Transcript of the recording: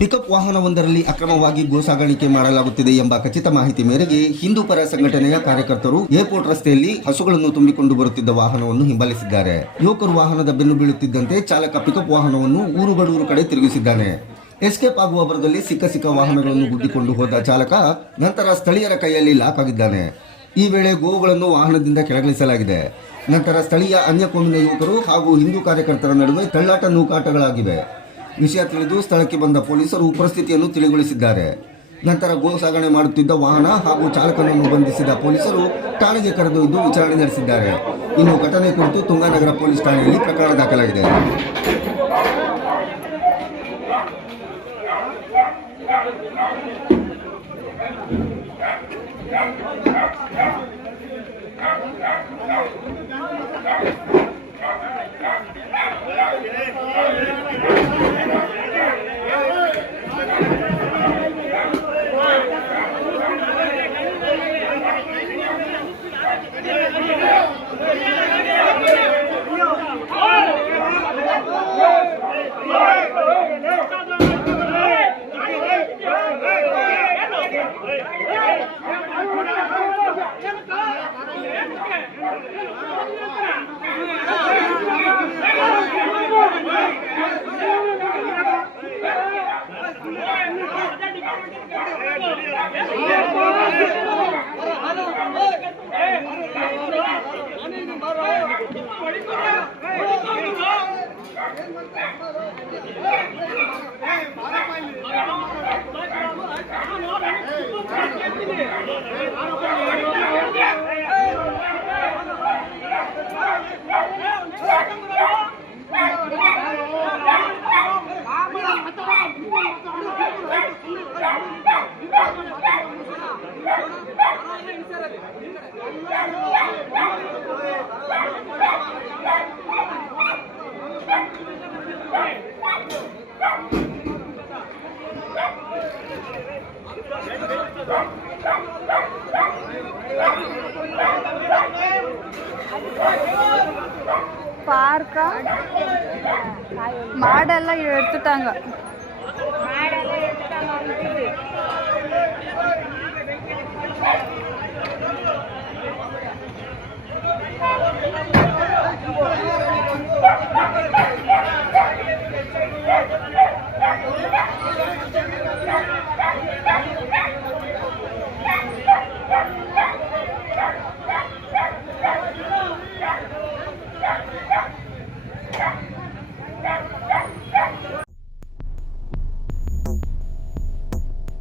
Pickup ವಾಹನವೊಂದರಲ್ಲಿ ಅಕ್ರಮವಾಗಿ ಗೋ ಸಾಗಾಣಿಕೆ ಮಾಡಲಾಗುತ್ತಿದೆ ಎಂಬ ಖಚಿತ ಮಾಹಿತಿ ಮೇರೆಗೆ ಹಿಂದೂ ಪರ ಸಂಘಟನೆಯ ಕಾರ್ಯಕರ್ತರು ಏರ್ಪೋರ್ಟ್ ರಸ್ತೆಯಲ್ಲಿ ಹಸುಗಳನ್ನು ತುಂಬಿಕೊಂಡು ಬರುತ್ತಿದ್ದ ವಾಹನವನ್ನು ಹಿಂಬಾಲಿಸಿದ್ದಾರೆ. ಯುವಕರು ವಾಹನದ ಬೆನ್ನು ಬೀಳುತ್ತಿದ್ದಂತೆ ಚಾಲಕ ಪಿಕಪ್ ವಾಹನವನ್ನು ಊರುಗಡೂರು ಕಡೆ ತಿರುಗಿಸಿದ್ದಾನೆ. ಎಸ್ಕೇಪ್ ಆಗುವ ಭರದಲ್ಲಿ ಸಿಕ್ಕ ವಾಹನಗಳನ್ನು ಗುದ್ದಿಕೊಂಡು ಹೋದ ಚಾಲಕ ನಂತರ ಸ್ಥಳೀಯರ ಕೈಯಲ್ಲಿ ಲಾಕ್ ಆಗಿದ್ದಾನೆ. ಈ ವೇಳೆ ಗೋವುಗಳನ್ನು ವಾಹನದಿಂದ ಕೆಳಗಿಳಿಸಲಾಗಿದೆ. ನಂತರ ಸ್ಥಳೀಯ ಅನ್ಯ ಕೋಮಿನ ಯುವಕರು ಹಾಗೂ ಹಿಂದೂ ಕಾರ್ಯಕರ್ತರ ನಡುವೆ ತಳ್ಳಾಟ ನೂಕಾಟಗಳಾಗಿವೆ. ವಿಷಯ ತಿಳಿದು ಸ್ಥಳಕ್ಕೆ ಬಂದ ಪೊಲೀಸರು ಪರಿಸ್ಥಿತಿಯನ್ನು ತಿಳಿಗೊಳಿಸಿದ್ದಾರೆ. ನಂತರ ಗೋ ಸಾಗಣೆ ಮಾಡುತ್ತಿದ್ದ ವಾಹನ ಹಾಗೂ ಚಾಲಕನನ್ನು ಬಂಧಿಸಿದ ಪೊಲೀಸರು ಠಾಣೆಗೆ ಕರೆದೊಯ್ದು ವಿಚಾರಣೆ ನಡೆಸಿದ್ದಾರೆ. ಇನ್ನು ಘಟನೆ ಕುರಿತು ತುಂಗಾನಗರ ಪೊಲೀಸ್ ಠಾಣೆಯಲ್ಲಿ ಪ್ರಕರಣ ದಾಖಲಾಗಿದೆ. பார்க்க மாடெல்லாம் எடுத்துட்டாங்க.